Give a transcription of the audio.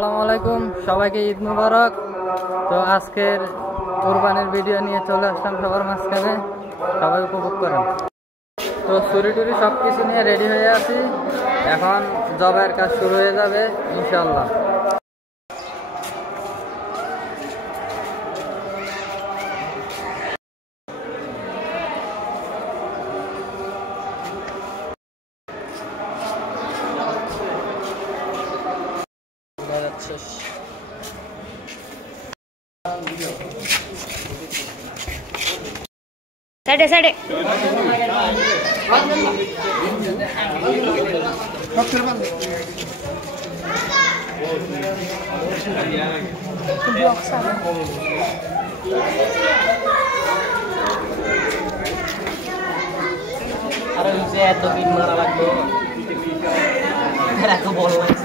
আসসালামু আলাইকুম, সবাইকে ঈদ মুবারক। তো আজকের কুরবানির ভিডিও নিয়ে চলে আসলাম সবার মাঝখানে, সবাই উপভোগ করেন। তো ছুরি টুরি সব কিছু নিয়ে রেডি হয়ে আছি, এখন জবাইয়ের কাজ শুরু হয়ে যাবে ইনশাআল্লাহ। সাইডে সাইডে এত বিন মারা লাগলো বল লাগছে